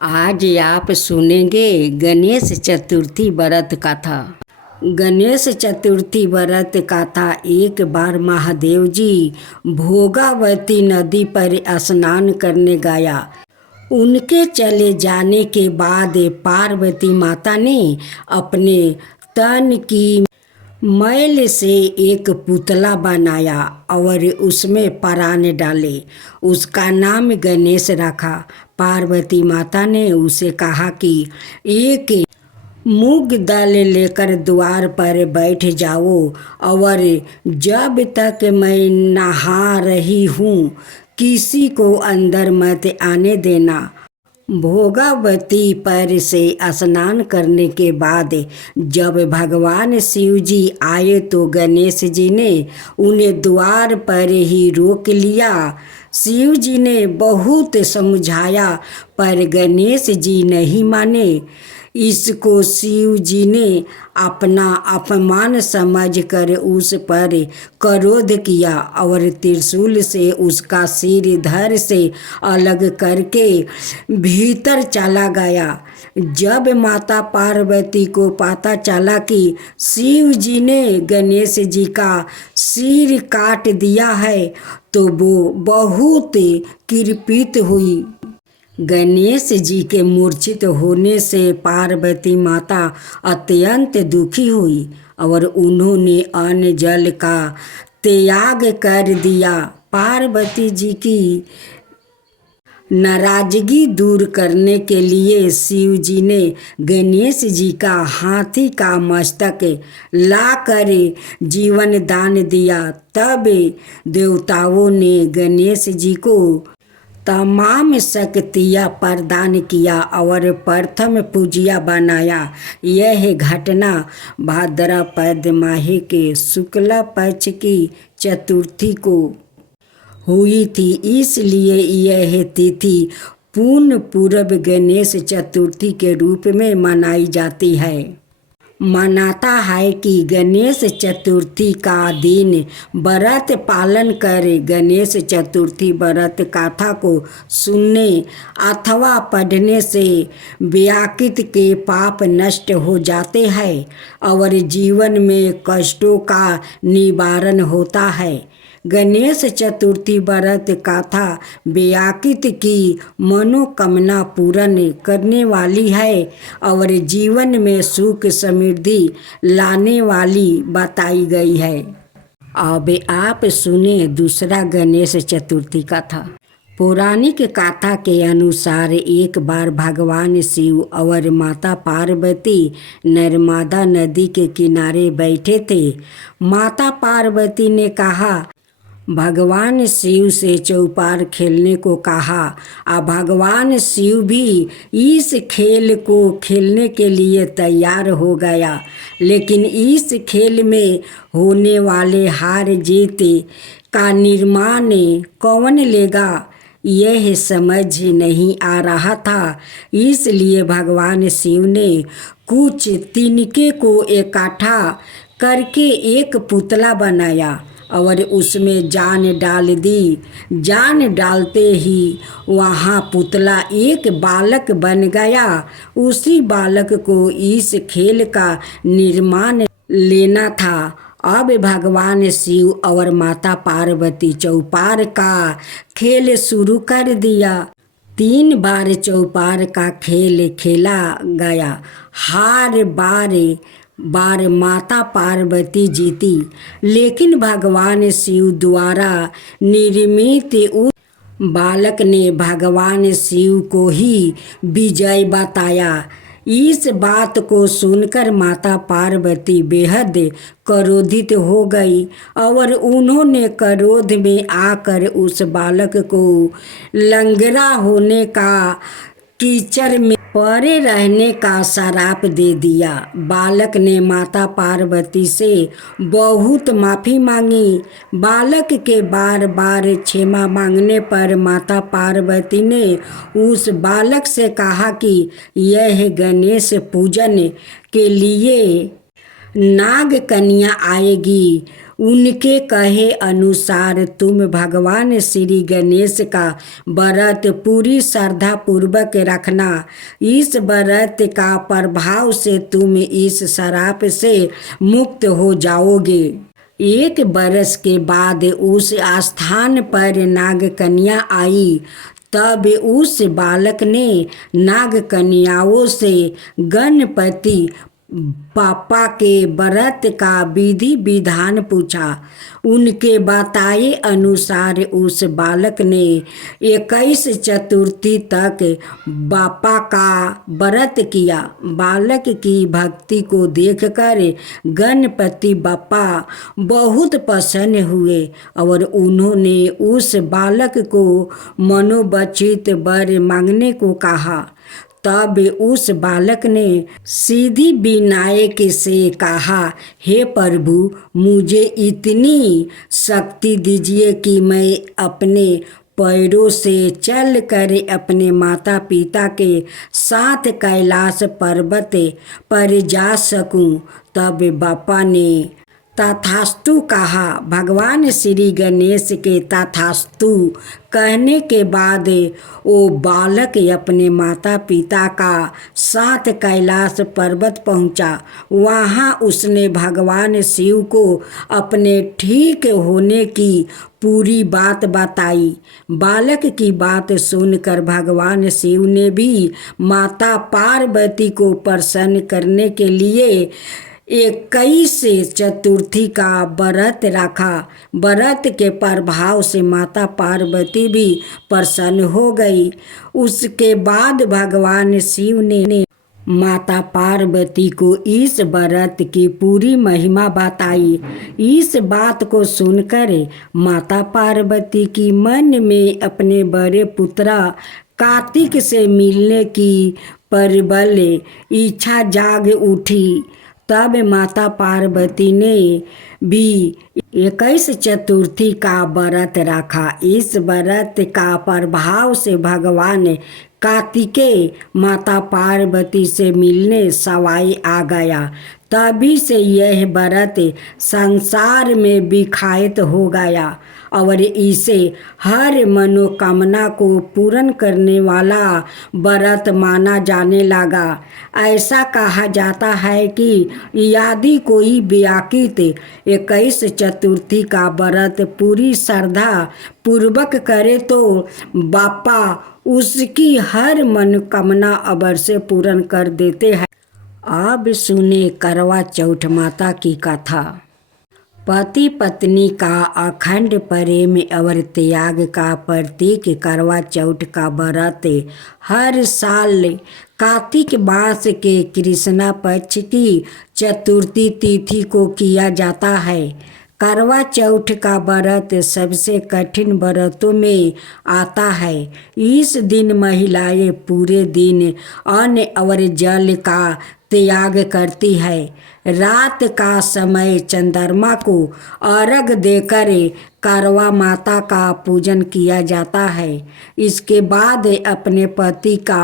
आज आप सुनेंगे गणेश चतुर्थी व्रत कथा। गणेश चतुर्थी व्रत कथा। एक बार महादेव जी भोगावती नदी पर स्नान करने गया। उनके चले जाने के बाद पार्वती माता ने अपने तन की मैल से एक पुतला बनाया और उसमें प्राण डाले। उसका नाम गणेश रखा। पार्वती माता ने उसे कहा कि एक मूंग दाल लेकर द्वार पर बैठ जाओ और जब तक मैं नहा रही हूँ किसी को अंदर मत आने देना। भोगावती पर से स्नान करने के बाद जब भगवान शिव जी आए तो गणेश जी ने उन्हें द्वार पर ही रोक लिया। शिव जी ने बहुत समझाया पर गणेश जी नहीं माने। इसको शिव जी ने अपना अपमान समझकर उस पर क्रोध किया और त्रिशूल से उसका सिर धड़ से अलग करके भीतर चला गया। जब माता पार्वती को पता चला कि शिव जी ने गणेश जी का सिर काट दिया है तो वो बहुत कृपित हुई। गणेश जी के मूर्छित होने से पार्वती माता अत्यंत दुखी हुई और उन्होंने अन्न जल का त्याग कर दिया। पार्वती जी की नाराजगी दूर करने के लिए शिव जी ने गणेश जी का हाथी का मस्तक लाकर जीवन दान दिया। तब देवताओं ने गणेश जी को तमाम शक्तियाँ प्रदान किया और प्रथम पूजिया बनाया। यह घटना भाद्रपद माह के शुक्ल पक्ष की चतुर्थी को हुई थी, इसलिए यह तिथि पूर्ण पूर्व गणेश चतुर्थी के रूप में मनाई जाती है। मानता है कि गणेश चतुर्थी का दिन व्रत पालन कर गणेश चतुर्थी व्रत कथा को सुनने अथवा पढ़ने से व्याकृत के पाप नष्ट हो जाते हैं और जीवन में कष्टों का निवारण होता है। गणेश चतुर्थी व्रत कथा व्याकृत की मनोकामना पूर्ण करने वाली है और जीवन में सुख समृद्धि लाने वाली बताई गई है। अब आप सुने दूसरा गणेश चतुर्थी कथा। पौराणिक कथा के अनुसार एक बार भगवान शिव और माता पार्वती नर्मदा नदी के किनारे बैठे थे। माता पार्वती ने कहा भगवान शिव से चौपार खेलने को कहा। अब भगवान शिव भी इस खेल को खेलने के लिए तैयार हो गया, लेकिन इस खेल में होने वाले हार जीत का निर्माण कौन लेगा यह समझ नहीं आ रहा था। इसलिए भगवान शिव ने कुछ तिनके को इकट्ठा करके एक पुतला बनाया और उसमें जान डाल दी। जान डालते ही वहाँ पुतला एक बालक बन गया। उसी बालक को इस खेल का निर्माण लेना था। अब भगवान शिव और माता पार्वती चौपार का खेल शुरू कर दिया। 3 बार चौपार का खेल खेला गया। हर बार माता पार्वती जीती, लेकिन भगवान शिव द्वारा निर्मित उस बालक ने भगवान शिव को ही विजय बताया। इस बात को सुनकर माता पार्वती बेहद क्रोधित हो गई और उन्होंने क्रोध में आकर उस बालक को लंगड़ा होने का कीचड़ में पड़े रहने का श्राप दे दिया। बालक ने माता पार्वती से बहुत माफ़ी मांगी। बालक के बार बार क्षमा मांगने पर माता पार्वती ने उस बालक से कहा कि यह गणेश पूजन के लिए नाग कन्या आएगी। उनके कहे अनुसार तुम भगवान श्री गणेश का व्रत पूरी श्रद्धा पूर्वक रखना। इस व्रत का प्रभाव से तुम इस श्राप से मुक्त हो जाओगे। 1 बरस के बाद उस स्थान पर नागकन्या आई। तब उस बालक ने नागकन्याओं से गणपति पापा के व्रत का विधि विधान पूछा। उनके बताए अनुसार उस बालक ने 21 चतुर्थी तक बापा का व्रत किया। बालक की भक्ति को देखकर गणपति बापा बहुत प्रसन्न हुए और उन्होंने उस बालक को मनोवांछित वर मांगने को कहा। तब उस बालक ने सिद्धि विनायक से कहा, हे प्रभु, मुझे इतनी शक्ति दीजिए कि मैं अपने पैरों से चल कर अपने माता पिता के साथ कैलाश पर्वत पर जा सकूं। तब बापा ने तथास्तु कहा। भगवान श्री गणेश के तथास्तु कहने के बाद वो बालक अपने माता पिता का साथ कैलाश पर्वत पहुंचा। वहां उसने भगवान शिव को अपने ठीक होने की पूरी बात बताई। बालक की बात सुनकर भगवान शिव ने भी माता पार्वती को प्रसन्न करने के लिए 21 चतुर्थी का व्रत रखा। व्रत के प्रभाव से माता पार्वती भी प्रसन्न हो गई। उसके बाद भगवान शिव ने माता पार्वती को इस व्रत की पूरी महिमा बताई। इस बात को सुनकर माता पार्वती की मन में अपने बड़े पुत्र कार्तिक से मिलने की प्रबल इच्छा जाग उठी। तब माता पार्वती ने भी 21 चतुर्थी का व्रत रखा। इस व्रत का प्रभाव से भगवान कार्तिकेय माता पार्वती से मिलने सवाई आ गया। तभी से यह व्रत संसार में विख्यात हो गया और इसे हर मनोकामना को पूर्ण करने वाला व्रत माना जाने लगा। ऐसा कहा जाता है कि यदि कोई व्याकृत 21 चतुर्थी का व्रत पूरी श्रद्धा पूर्वक करे तो बापा उसकी हर मनोकामना अवश्य पूर्ण कर देते हैं। अब सुने करवा चौथ माता की कथा। पति पत्नी का अखंड प्रेम और त्याग का प्रतीक करवा चौथ का व्रत हर साल कार्तिक मास के कृष्णा पक्ष की चतुर्थी तिथि को किया जाता है। करवा चौथ का व्रत सबसे कठिन व्रतों में आता है। इस दिन महिलाएं पूरे दिन अन्न और जल का त्याग करती है। रात का समय चंद्रमा को अर्घ देकर करवा माता का पूजन किया जाता है। इसके बाद अपने पति का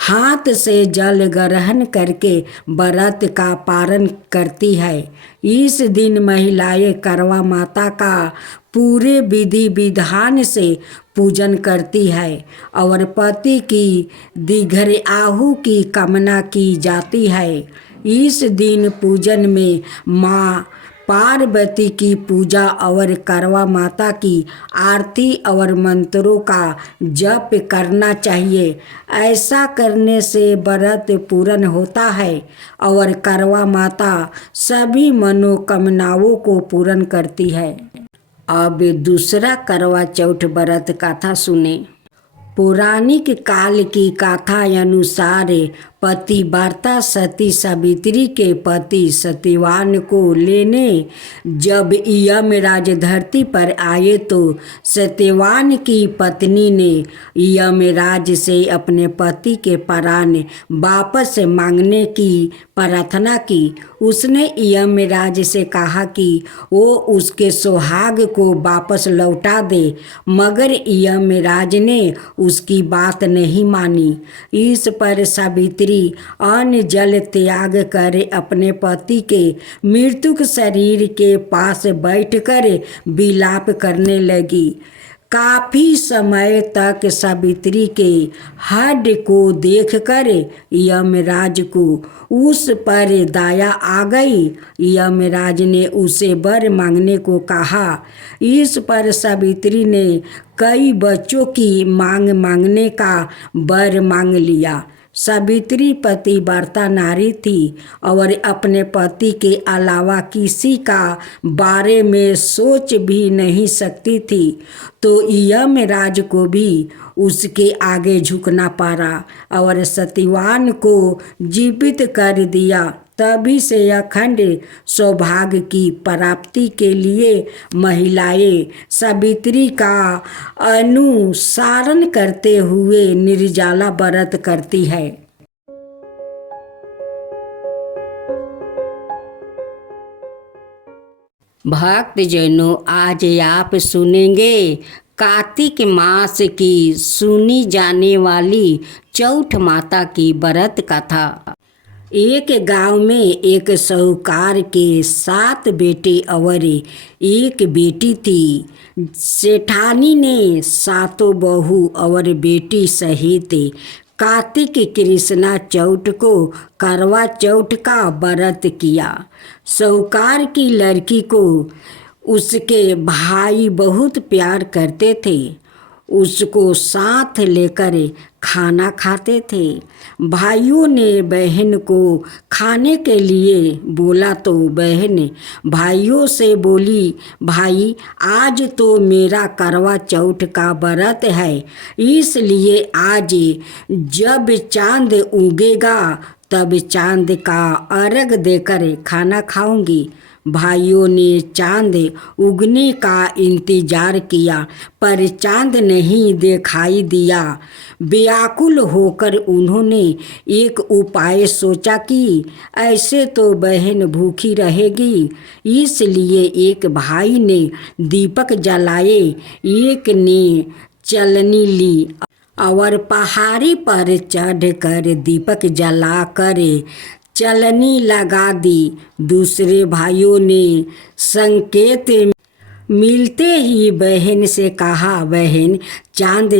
हाथ से जल ग्रहण करके व्रत का पारण करती है। इस दिन महिलाएं करवा माता का पूरे विधि विधान से पूजन करती है और पति की दीर्घायु की कामना की जाती है। इस दिन पूजन में माँ पार्वती की पूजा और करवा माता की आरती और मंत्रों का जप करना चाहिए। ऐसा करने से व्रत पूर्ण होता है और करवा माता सभी मनोकामनाओं को पूर्ण करती है। अब दूसरा करवा चौथ व्रत कथा सुने। पौराणिक काल की कथा अनुसार पतिव्रता सती सावित्री के पति सत्यवान को लेने जब यमराज धरती पर आए तो सत्यवान की पत्नी ने यमराज से अपने पति के प्राण वापस मांगने की प्रार्थना की। उसने यमराज से कहा कि वो उसके सुहाग को वापस लौटा दे, मगर यमराज ने उसकी बात नहीं मानी। इस पर सावित्री सावित्री अन्न जल त्याग कर अपने पति के मृतक शरीर के पास बैठकर विलाप करने लगी। काफी समय तक सावित्री के हड को देखकर यमराज को उस पर दया आ गई। यमराज ने उसे वर मांगने को कहा। इस पर सावित्री ने कई बच्चों की मांग मांगने का वर मांग लिया। सावित्री पतिव्रता नारी थी और अपने पति के अलावा किसी का बारे में सोच भी नहीं सकती थी, तो यमराज को भी उसके आगे झुकना पड़ा और सत्यवान को जीवित कर दिया। तभी से अखंड सौभाग्य की प्राप्ति के लिए महिलाएं सावित्री का अनुसरण करते हुए निर्जला व्रत करती है। भक्तजनों, आज आप सुनेंगे कार्तिक मास की सुनी जाने वाली चौठ माता की व्रत कथा। एक गांव में एक साहूकार के 7 बेटे और एक बेटी थी। सेठानी ने 7 बहू और बेटी सहित कार्तिक कृष्णा चौथ को करवा चौथ का व्रत किया। साहूकार की लड़की को उसके भाई बहुत प्यार करते थे, उसको साथ लेकर खाना खाते थे। भाइयों ने बहन को खाने के लिए बोला तो बहन भाइयों से बोली, भाई आज तो मेरा करवा चौथ का व्रत है, इसलिए आज जब चांद उगेगा तब चांद का अर्घ देकर खाना खाऊंगी। भाइयों ने चांद उगने का इंतजार किया पर चांद नहीं दिखाई दिया। व्याकुल होकर उन्होंने एक उपाय सोचा कि ऐसे तो बहन भूखी रहेगी, इसलिए एक भाई ने दीपक जलाए, एक ने चलनी ली और पहाड़ी पर चढ़कर दीपक जलाकर चलनी लगा दी। दूसरे भाइयों ने संकेत मिलते ही बहन से कहा, बहन चांद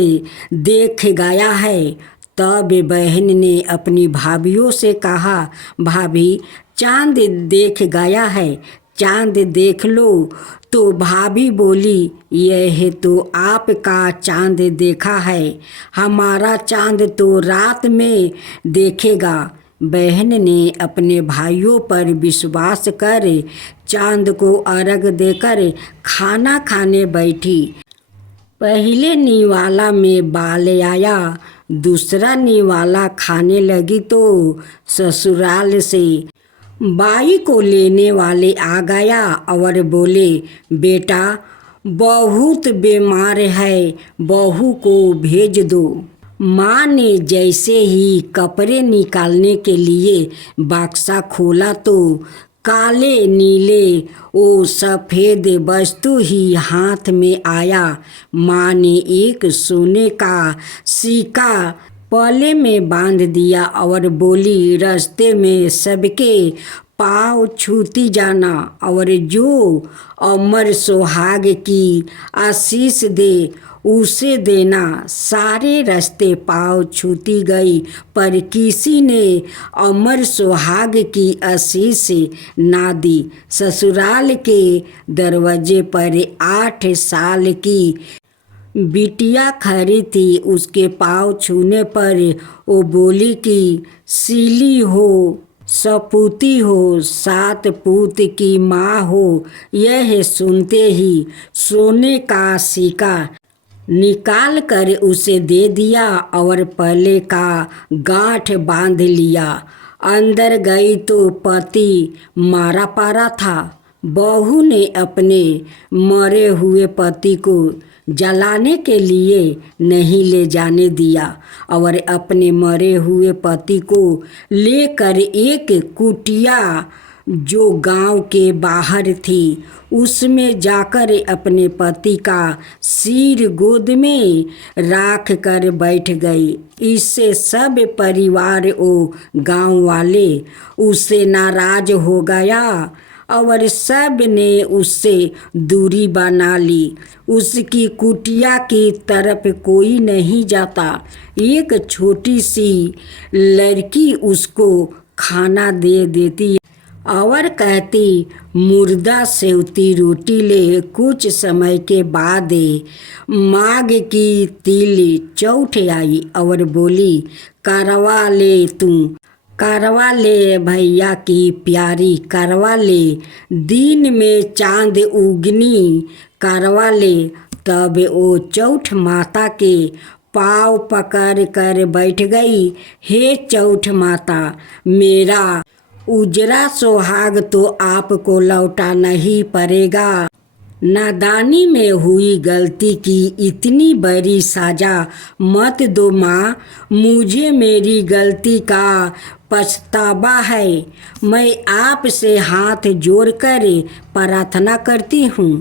देख गया है। तब बहन ने अपनी भाभियों से कहा, भाभी चांद देख गया है, चांद देख लो। तो भाभी बोली, यह तो आपका चांद देखा है, हमारा चांद तो रात में देखेगा। बहन ने अपने भाइयों पर विश्वास कर चांद को अर्घ देकर खाना खाने बैठी। पहले निवाला में बाल आया, दूसरा निवाला खाने लगी तो ससुराल से बाई को लेने वाले आ गया और बोले, बेटा बहुत बीमार है, बहू को भेज दो। माँ ने जैसे ही कपड़े निकालने के लिए बक्सा खोला तो काले नीले वो सफ़ेद वस्तु ही हाथ में आया। माँ ने एक सोने का सिक्का पले में बांध दिया और बोली, रास्ते में सबके पाँव छूती जाना और जो अमर सुहाग की आशीष दे उसे देना। सारे रास्ते पाँव छूती गई पर किसी ने अमर सुहाग की आशीष ना दी। ससुराल के दरवाजे पर 8 साल की बिटिया खड़ी थी। उसके पाँव छूने पर वो बोली कि सीली हो, सपूती हो, 7 पूत की माँ हो। यह सुनते ही सोने का सिक्का निकाल कर उसे दे दिया और पले का गांठ बांध लिया। अंदर गई तो पति मारा पारा था। बहू ने अपने मरे हुए पति को जलाने के लिए नहीं ले जाने दिया और अपने मरे हुए पति को लेकर एक कुटिया जो गांव के बाहर थी, उसमें जाकर अपने पति का सिर गोद में राख कर बैठ गई। इससे सब परिवार ओ गांव वाले उससे नाराज हो गया और सब ने उससे दूरी बना ली। उसकी कुटिया की तरफ कोई नहीं जाता। एक छोटी सी लड़की उसको खाना दे देती और कहती, मुर्दा सेवती रोटी ले। कुछ समय के बाद माघ की तिल चौथ आई और बोली, करवा ले तू, करवा ले भैया की प्यारी, करवा ले। दिन में चांद उगनी, करवा ले। तब वो चौथ माता के पाँव पकड़ कर बैठ गई। हे चौथ माता, मेरा उजरा सुहाग तो आपको लौटाना ही पड़ेगा। नादानी में हुई गलती की इतनी बड़ी सजा मत दो माँ। मुझे मेरी गलती का पछतावा है। मैं आपसे हाथ जोड़कर प्रार्थना करती हूँ।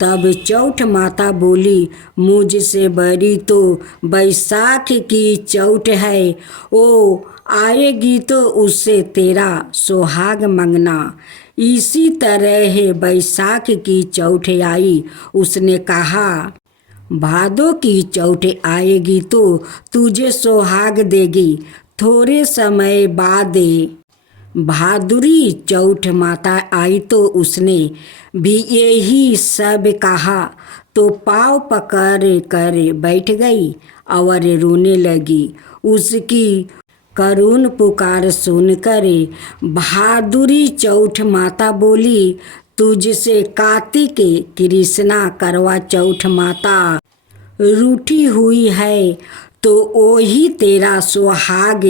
तब चौथ माता बोली, मुझसे बड़ी तो बैसाख की चौथ है। ओ आएगी तो उससे तेरा सुहाग मंगना। इसी तरह बैसाख की चौथ आई। उसने कहा, भादों की चौथ आएगी तो तुझे सुहाग देगी। थोड़े समय बाद भादुरी चौथ माता आई तो उसने भी यही सब कहा तो पाँव पकड़ कर बैठ गई और रोने लगी। उसकी करुण पुकार सुनकर भादुरी चौथ माता बोली, तुझसे कार्तिक कृष्णा करवा चौथ माता रूठी हुई है तो वही तेरा सुहाग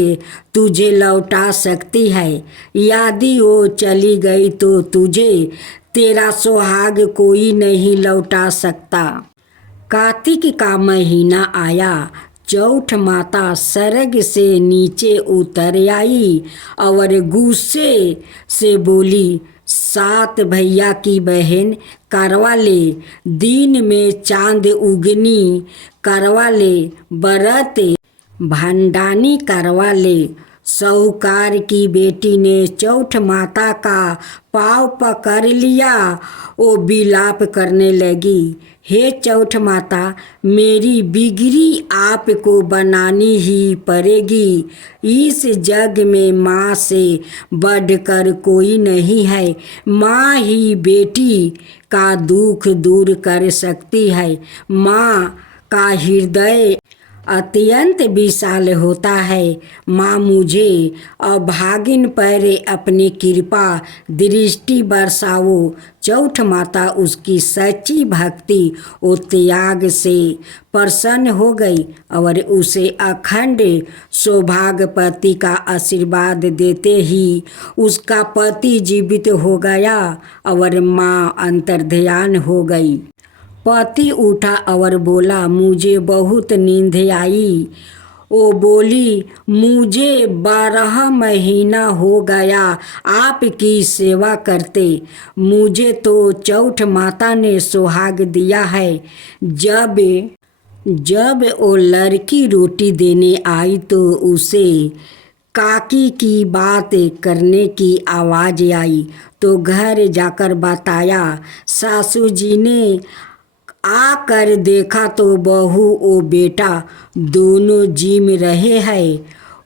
तुझे लौटा सकती है। यदि वो चली गई तो तुझे तेरा सुहाग कोई नहीं लौटा सकता। कार्तिक का महीना आया। चौथ माता स्वर्ग से नीचे उतर आई और गुस्से से बोली, सात भैया की बहन, करवा ले। दिन में चांद उगनी, करवा ले। बरत भंडानी, करवा ले। साहूकार की बेटी ने चौथ माता का पाँव पकड़ लिया। वो विलाप करने लगी, हे चौथ माता, मेरी बिगड़ी आपको बनानी ही पड़ेगी। इस जग में माँ से बढ़कर कोई नहीं है। माँ ही बेटी का दुख दूर कर सकती है। माँ का हृदय अत्यंत विशाल होता है। माँ मुझे अभागिन पर अपनी कृपा दृष्टि बरसाओ। चौथ माता उसकी सच्ची भक्ति और त्याग से प्रसन्न हो गई और उसे अखंड सौभाग्यपति का आशीर्वाद देते ही उसका पति जीवित हो गया और माँ अंतर्ध्यान हो गई। पति उठा और बोला, मुझे बहुत नींद आई। वो बोली, मुझे 12 महीना हो गया आपकी सेवा करते। मुझे तो चौथ माता ने सुहाग दिया है। जब वो लड़की रोटी देने आई तो उसे काकी की बात करने की आवाज़ आई तो घर जाकर बताया। सासू जी ने आकर देखा तो बहू और बेटा दोनों जिम रहे हैं।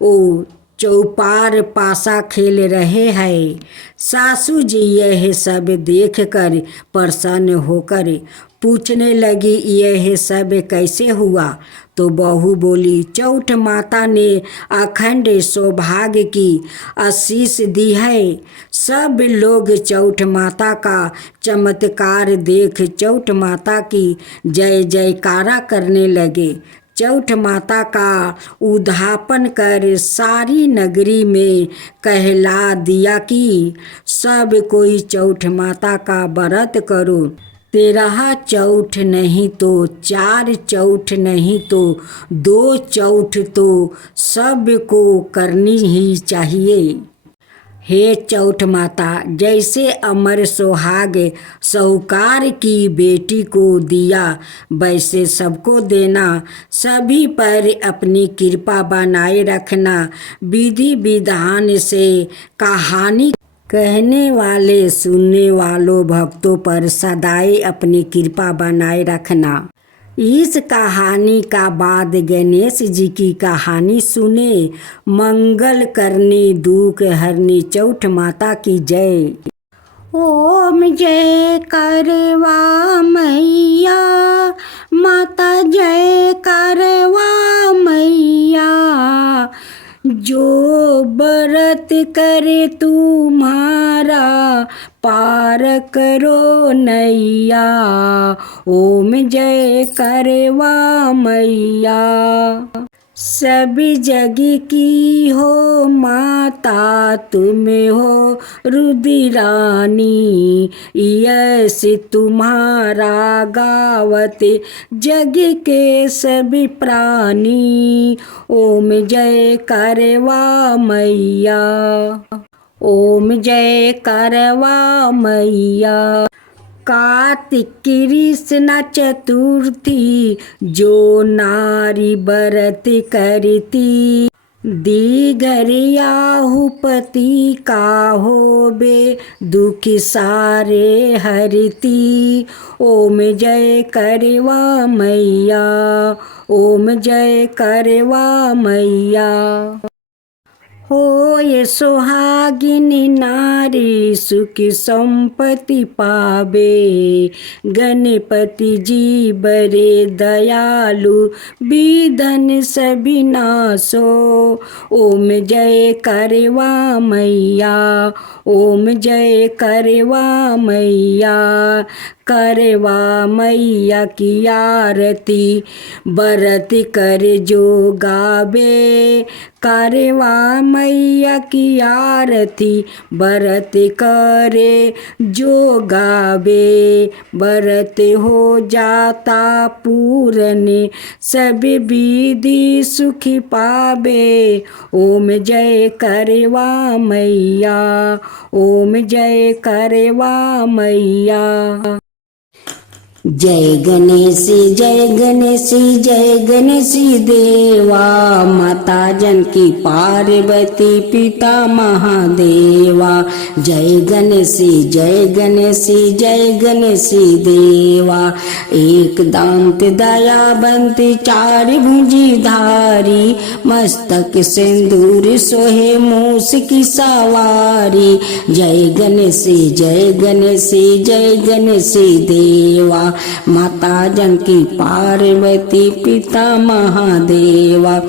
वो चौपार पासा खेल रहे हैं। सासू जी यह सब देखकर प्रसन्न होकर पूछने लगी, यह सब कैसे हुआ? तो बहू बोली, चौथ माता ने अखंड सौभाग्य की आशीष दी है। सब लोग चौथ माता का चमत्कार देख चौथ माता की जय जयकारा करने लगे। चौथ माता का उद्यापन कर सारी नगरी में कहला दिया कि सब कोई चौथ माता का व्रत करो। 13 चौथ नहीं तो 4 चौथ नहीं तो 2 चौथ तो सबको करनी ही चाहिए। हे चौठ माता, जैसे अमर सुहाग साहूकार की बेटी को दिया, वैसे सबको देना, सभी पर अपनी कृपा बनाए रखना। विधि विधान से कहानी कहने वाले सुनने वालों भक्तों पर सदाई अपनी कृपा बनाए रखना। इस कहानी का बाद गणेश जी की कहानी सुने। मंगल करनी दुख हरनी चौठ माता की जय। ओम जय करवा मैया, माता जय करवा मैया। जो व्रत करे तुम्हारा पार करो नैया। ओम जय करवा मैया। सभी जग की हो माता, तुम हो रुद्रानी। यश तुम्हारा गावत जग के सभी प्राणी। ओम जय करवा मैया। ओम जय करवा मैया। कार्तिक कृष्ण चतुर्थी, जो नारी व्रत करती। दीघरियाहु पति का होबे, दुख सारे हरती। ओम जय करवा मैया। ओम जय करवा मैया। हो ये सुहागिनी नारी सुख संपत्ति पावे। गणपति जी बड़े दयालु, विधन सभी नासो। ओम जय करवा मैया। ओम जय करवा मैया। करवा मैया की आरती, व्रत कर जो गावे। करवा मैया की आरती, व्रत करे जो गावे। व्रत हो जाता पूर्ण, सब विधि सुखी पावे। ओम जय करवा मैया। ओम जय करवा मैया। जय गणेश जय गणेश जय गणेश देवा। माता जानकी पार्वती पिता महादेवा। जय गणेश जय गणेश जय गणेश देवा। एक दांत दयावंत चार भुजी धारी, मस्तक सिंदूर सोहे मूस की सवारी। जय गणेश जय गणेश जय गणेश देवा। माता जानकी पार्वती पिता महादेवा।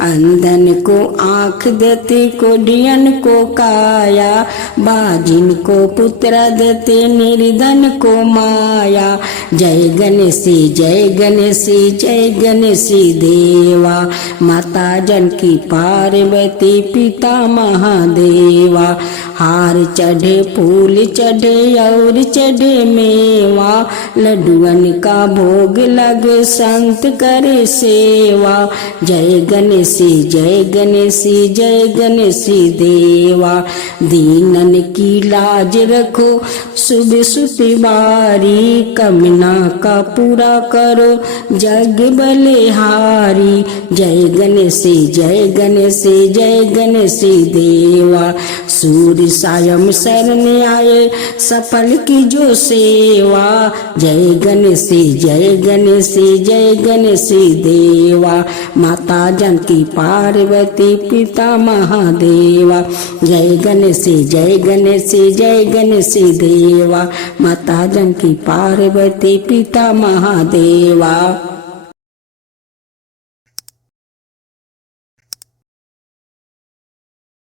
अंधन को आँख देते, कोढ़ियन को काया। बाजिन को पुत्र देते, निर्धन को माया। जय गणेश जय गणेश जय गणेश देवा। माता जानकी पार्वती पिता महादेवा। हार चढ़े फूल चढ़े और चढ़े मेवा। लड्डुअन का भोग लगे संत करे सेवा। जय गणेश जय गणेश जय गणेश देवा। दीनन की लाज रखो शुभ सुतिवारी। कमना का पूरा करो जग बलिहारी। जय गणेश जय गणेश जय गणेश देवा। सूर्य सायं शरण आए, सफल की जो सेवा। जय गणेश जय गणेश जय गणेश देवा। माता जानकी पार्वती पिता महादेवा। जय गणेश जय गणेश जय गणेश देवा। माता जानकी पार्वती पिता महादेवा।